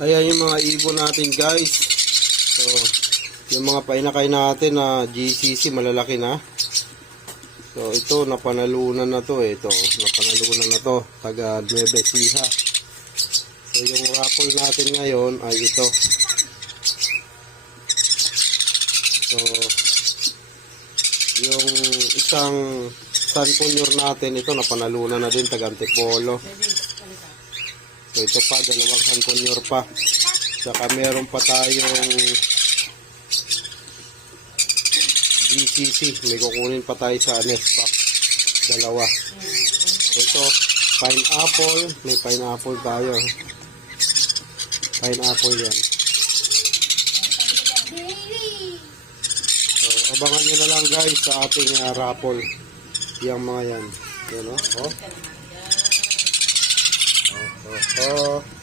Ayan yung mga ibon natin guys. So, yung mga painakay natin na GCC malalaki na. So, ito napanalunan na to eh. Ito, napanalunan na to. Taga Nueva Ecija. So, yung raffle natin ngayon ay ito. So, yung isang San Junior natin, ito napanalunan na din, taga Antipolo. So, ito pa, dalawang San Junior pa. Saka meron pa tayong GCC. May kukunin pa tayo sa nest pack. Dalawa. So, ito, pineapple. May pineapple tayo. Pineapple yan. So, abangan nyo na lang guys sa ating raffle. Yang mga yan. Yan o. Oh. Oh.